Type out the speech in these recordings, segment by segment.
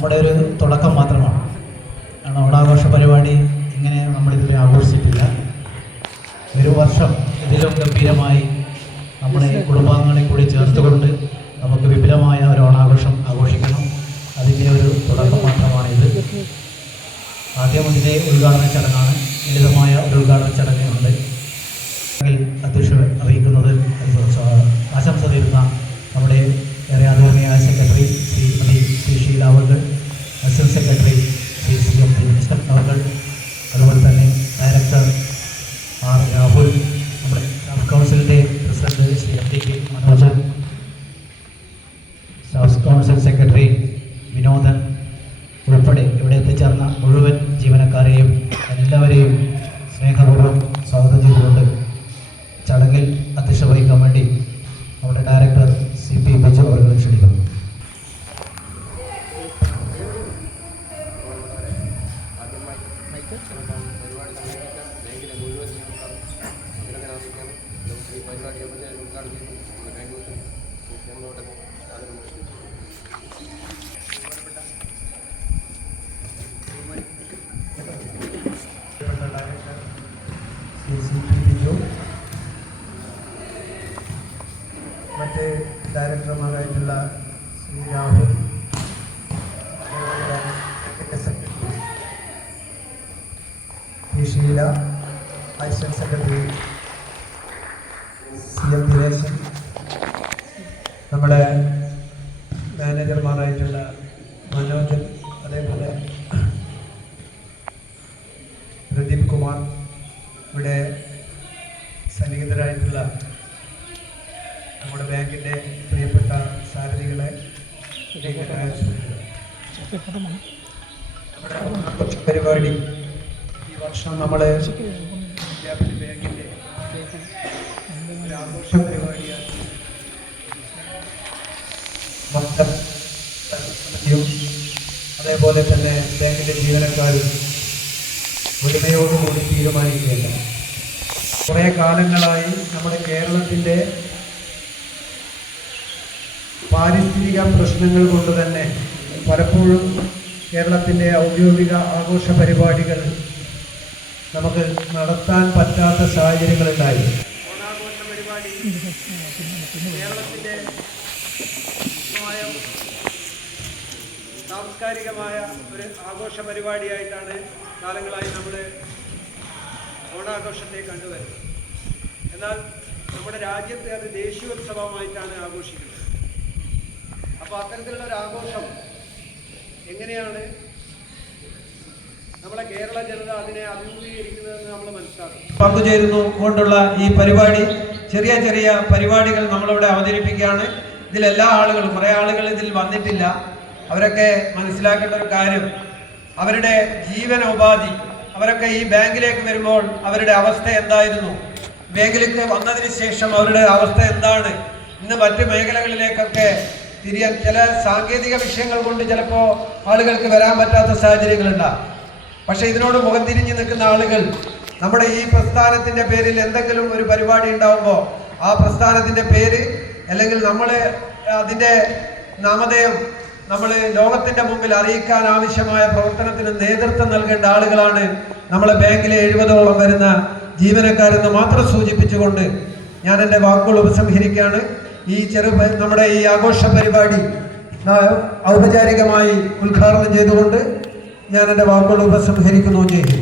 നമ്മുടെ ഒരു തുടക്കം മാത്രമാണ്. കാരണം ഓണാഘോഷ പരിപാടി ഇങ്ങനെ നമ്മളിതുവരെ ആഘോഷിച്ചിട്ടില്ല. ഒരു വർഷം ഇതിലും ഗംഭീരമായി നമ്മുടെ കുടുംബാംഗങ്ങളെ കൂടി ചേർത്തുകൊണ്ട് നമുക്ക് വിപുലമായ ഒരു ഓണാഘോഷം ആഘോഷിക്കണം. അതിൻ്റെ ഒരു തുടക്കം മാത്രമാണിത്. ആദ്യം ഇതിൻ്റെ ഉദ്ഘാടന ചടങ്ങാണ്. ലളിതമായ ഒരു ഉദ്ഘാടന ചടങ്ങുണ്ട്. അധ്യക്ഷത അറിയിക്കുന്നത് ആശംസ തരുന്ന നമ്മുടെ ഏറെ ആദരണീയായ സെക്രട്ടറി ശ്രീ ഷീല അവർ, അസിസ്റ്റന്റ് സെക്രട്ടറി ശ്രീ CM അവർ, അതുപോലെ തന്നെ ഡയറക്ടർ ആർ രാഹുൽ, നമ്മുടെ സ്റ്റാഫ് കൗൺസിലിൻ്റെ president Shri MD Manojan, staff council secretary Vinodan ഉൾപ്പെടെ ഇവിടെ എത്തിച്ചേർന്ന മുഴുവൻ ജീവനക്കാരെയും എല്ലാവരെയും സ്നേഹപൂർവ്വം സ്വാഗതം ചെയ്തുകൊണ്ട് ചടങ്ങിൽ അധ്യക്ഷത വഹിക്കാൻ വേണ്ടി നമ്മുടെ ഡയറക്ടർ CP ബിജു അവർ ക്ഷണിക്കുന്നു. മറ്റ് ഡയറക്ടർമാരായിട്ടുള്ള Shri Rahul, Shri Sheela, assistant secretary CM Dineshan, നമ്മുടെ മാനേജർമാരായിട്ടുള്ള മനോജൻ, അതേപോലെ പ്രദീപ് കുമാർ, ഇവിടെ സന്നിഹിതരായിട്ടുള്ള നമ്മുടെ ബാങ്കിൻ്റെ പ്രിയപ്പെട്ട സാരഥികളെ, നമ്മുടെ പരിപാടി ഈ വർഷം നമ്മൾ ബാങ്കിൻ്റെ ഒരു ആഘോഷ പരിപാടിയാണ്. അതേപോലെ തന്നെ ബാങ്കിൻ്റെ ജീവനക്കാരും ഒരുമയോടുകൂടി തീരുമാനിക്കുകയല്ല. കുറേ കാലങ്ങളായി നമ്മുടെ കേരളത്തിൻ്റെ പാരിസ്ഥിതിക പ്രശ്നങ്ങൾ കൊണ്ട് തന്നെ പലപ്പോഴും കേരളത്തിൻ്റെ ഔദ്യോഗിക ആഘോഷ പരിപാടികൾ നമുക്ക് നടത്താൻ പറ്റാത്ത സാഹചര്യങ്ങളുണ്ടായി. ഓണാഘോഷ പരിപാടി കേരളത്തിൻ്റെ സാംസ്കാരികമായ ഒരു ആഘോഷ പരിപാടിയായിട്ടാണ് കാലങ്ങളായി നമ്മൾ ഓണാഘോഷത്തെ കണ്ടുവരുന്നത്. എന്നാൽ നമ്മുടെ രാജ്യത്തെ അത് ദേശീയോത്സവമായിട്ടാണ് ആഘോഷിക്കുന്നത്. അപ്പോൾ അത്തരത്തിലുള്ള ഒരു ആഘോഷം എങ്ങനെയാണ് നമ്മളെ കേരള ജനത അതിനെ അഭിമുഖീകരിക്കുന്നതെന്ന് നമ്മൾ മനസ്സിലാക്കും. പങ്കുചേരുന്നു കൊണ്ടുള്ള ഈ പരിപാടി, ചെറിയ ചെറിയ പരിപാടികൾ നമ്മളിവിടെ അവതരിപ്പിക്കുകയാണ്. ഇതിലെല്ലാ ആളുകളും, കുറേ ആളുകൾ ഇതിൽ വന്നിട്ടില്ല. അവരൊക്കെ മനസ്സിലാക്കേണ്ട ഒരു കാര്യം, അവരുടെ ജീവനോപാധി, അവരൊക്കെ ഈ ബാങ്കിലേക്ക് വരുമ്പോൾ അവരുടെ അവസ്ഥ എന്തായിരുന്നു, ബാങ്കിലേക്ക് വന്നതിന് ശേഷം അവരുടെ അവസ്ഥ എന്താണ്, ഇന്ന് മറ്റ് മേഖലകളിലേക്കൊക്കെ തിരിയാൻ ചില സാങ്കേതിക വിഷയങ്ങൾ കൊണ്ട് ചിലപ്പോൾ ആളുകൾക്ക് വരാൻ പറ്റാത്ത സാഹചര്യങ്ങളുണ്ടാകും. പക്ഷെ ഇതിനോട് മുഖം തിരിഞ്ഞ് നിൽക്കുന്ന ആളുകൾ നമ്മുടെ ഈ പ്രസ്ഥാനത്തിൻ്റെ പേരിൽ എന്തെങ്കിലും ഒരു പരിപാടി ഉണ്ടാകുമ്പോൾ ആ പ്രസ്ഥാനത്തിൻ്റെ പേര് അല്ലെങ്കിൽ നമ്മൾ അതിൻ്റെ നാമധേയം നമ്മൾ ലോകത്തിൻ്റെ മുമ്പിൽ അറിയിക്കാൻ ആവശ്യമായ പ്രവർത്തനത്തിന് നേതൃത്വം നൽകേണ്ട ആളുകളാണ് നമ്മളെ ബാങ്കിലെ 70ഓളം വരുന്ന ജീവനക്കാരെന്ന് മാത്രം സൂചിപ്പിച്ചുകൊണ്ട് ഞാൻ എൻ്റെ വാക്കുകൾ ഉപസംഹരിക്കുകയാണ്. ഈ നമ്മുടെ ഈ ആഘോഷ പരിപാടി ഔപചാരികമായി ഉദ്ഘാടനം ചെയ്തുകൊണ്ട് ഞാൻ എൻ്റെ വാക്കുകൾ ഉപസംഹരിക്കുന്നു ചെയ്തു.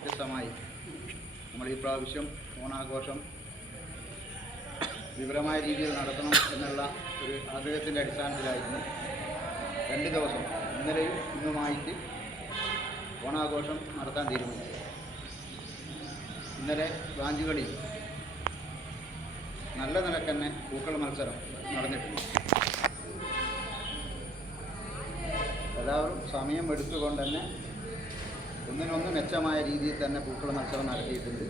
വ്യത്യസ്തമായി നമ്മൾ ഈ പ്രാവശ്യം ഓണാഘോഷം വിപുലമായ രീതിയിൽ നടത്തണം എന്നുള്ള ഒരു ആഗ്രഹത്തിൻ്റെ അടിസ്ഥാനത്തിലായിരുന്നു 2 ദിവസം ഇന്നലെയും ഇന്നുമായിട്ട് ഓണാഘോഷം നടത്താൻ തീരുമാനിച്ചു. ഇന്നലെ ബ്രാഞ്ചുകളിൽ നല്ല നിലക്ക് തന്നെ പൂക്കള മത്സരം നടന്നിട്ടുണ്ട്. എല്ലാവരും സമയം എടുത്തുകൊണ്ട് തന്നെ ഒന്നിനൊന്ന് മെച്ചമായ രീതിയിൽ തന്നെ പൂക്കള മത്സരം നടത്തിയിട്ടുണ്ട്.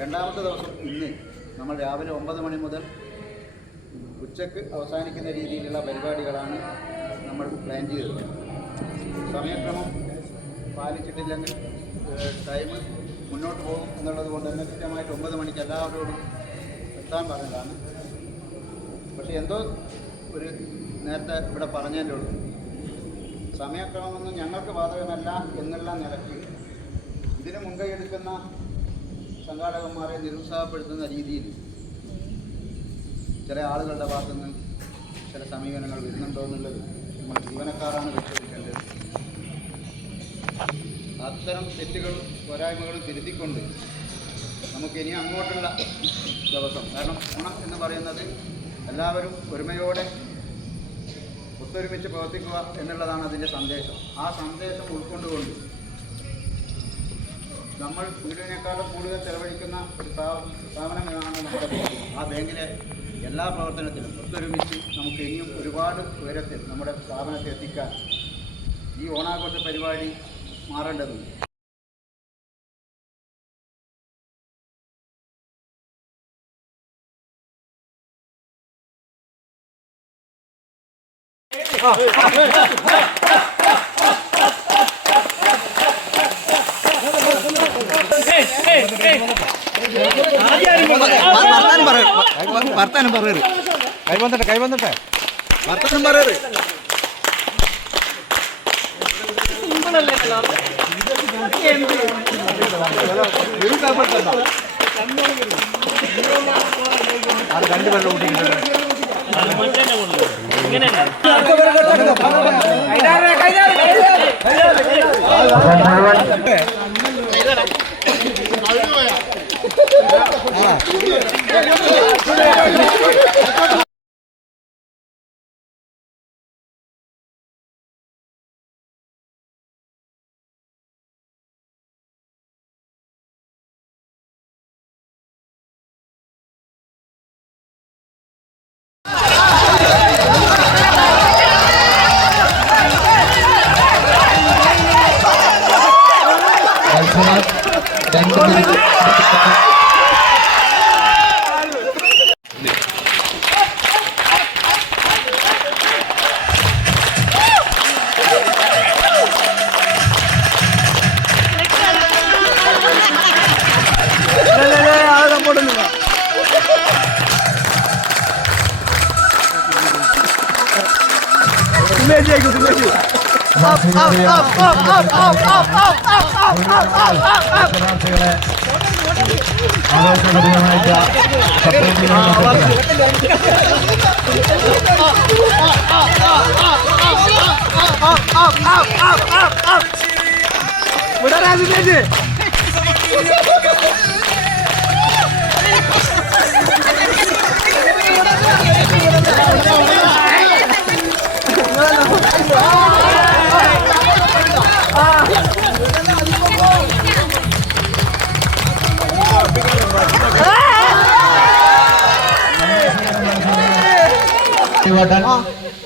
2ാമത്തെ ദിവസം ഇന്ന് നമ്മൾ രാവിലെ 9 മണി മുതൽ ഉച്ചയ്ക്ക് അവസാനിക്കുന്ന രീതിയിലുള്ള പരിപാടികളാണ് നമ്മൾ പ്ലാൻ ചെയ്തത്. സമയക്രമം പാലിച്ചിട്ടില്ലെങ്കിൽ ടൈം മുന്നോട്ട് പോകും എന്നുള്ളത് കൊണ്ട് തന്നെ കൃത്യമായിട്ട് 9 മണിക്ക് എല്ലാവരോടും എത്താൻ പറഞ്ഞതാണ്. പക്ഷേ എന്തോ ഒരു നേരത്തെ ഇവിടെ പറഞ്ഞതിൻ്റെ ഉള്ളൂ, സമയക്രമമൊന്നും ഞങ്ങൾക്ക് ബാധകമല്ല എന്നുള്ള നിലയ്ക്ക് ഇതിന് മുൻകൈയെടുക്കുന്ന സംഘാടകന്മാരെ നിരുത്സാഹപ്പെടുത്തുന്ന രീതിയിൽ ചില ആളുകളുടെ ഭാഗത്തുനിന്ന് ചില സമീപനങ്ങൾ വരുന്നുണ്ടോ എന്നുള്ളത് നമ്മൾ ജീവനക്കാരാണ് പരിശോധിക്കേണ്ടത്. അത്തരം തെറ്റുകളും പോരായ്മകളും തിരുത്തിക്കൊണ്ട് നമുക്ക് ഇനി അങ്ങോട്ടുള്ള ദിവസം, കാരണം ഓണം എന്ന് പറയുന്നത് എല്ലാവരും ഒരുമയോടെ ഒത്തൊരുമിച്ച് പ്രവർത്തിക്കുക എന്നുള്ളതാണ് അതിൻ്റെ സന്ദേശം. ആ സന്ദേശം ഉൾക്കൊണ്ടുകൊണ്ട് നമ്മൾ വീടിനേക്കാളും കൂടുതൽ ചെലവഴിക്കുന്ന ഒരു സ്ഥാപനമാണ് നമ്മുടെ ബാങ്ക്. ആ ബാങ്കിലെ എല്ലാ പ്രവർത്തനത്തിലും ഒത്തൊരുമിച്ച് നമുക്ക് ഇനിയും ഒരുപാട് ഉയരത്തിൽ നമ്മുടെ സ്ഥാപനത്തെ എത്തിക്കാൻ ഈ ഓണാഘോഷ പരിപാടി മാറേണ്ടതുണ്ട്. വർത്താനം പറയരുത്, കൈവന്നിട്ടെ വർത്താനം പറയരുത്. അത് 2 വെള്ളം കൂട്ടിയിട്ടുണ്ട്.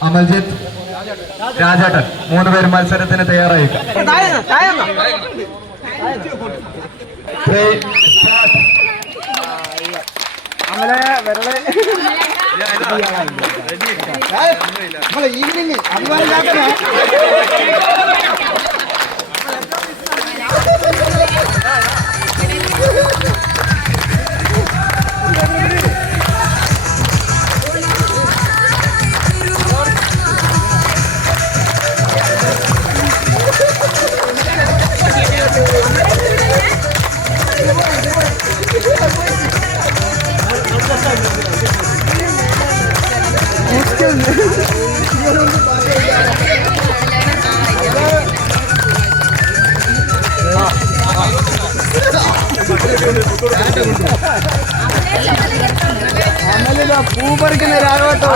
അമൽജിത്ത്, രാജേട്ടൻ 3 പേര് മത്സരത്തിന് തയ്യാറായിരിക്കും. ഈവനിങ് പൂപ്പറിക്കുന്ന രാഘവട്ടോ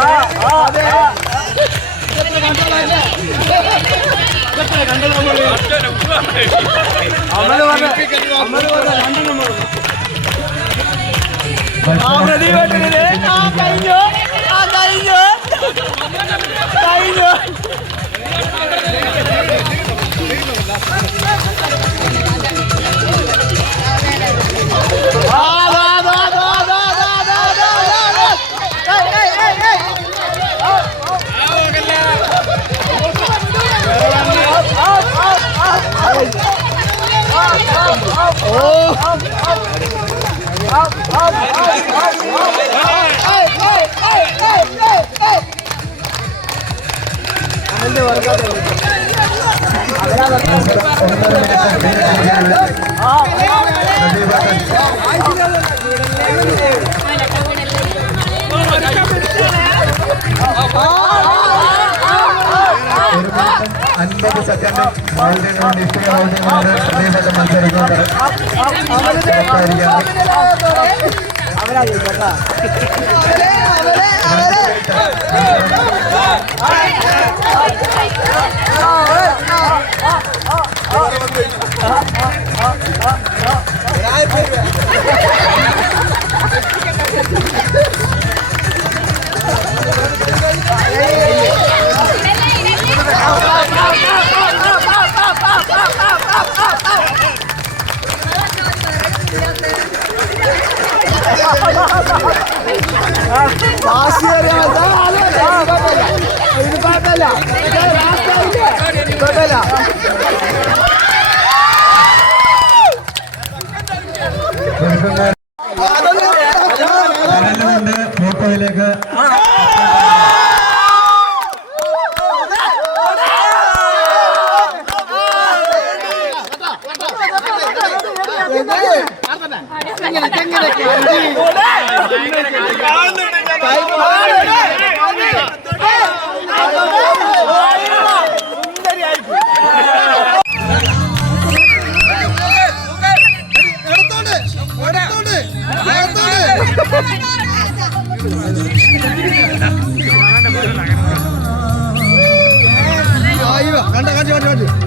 അൻപത് സെക്കൻഡ് ഹോൾഡിംഗ് മത്സരിക്കുന്നത് ഫോട്ടോയിലേക്ക് നിർവഹിക്കും.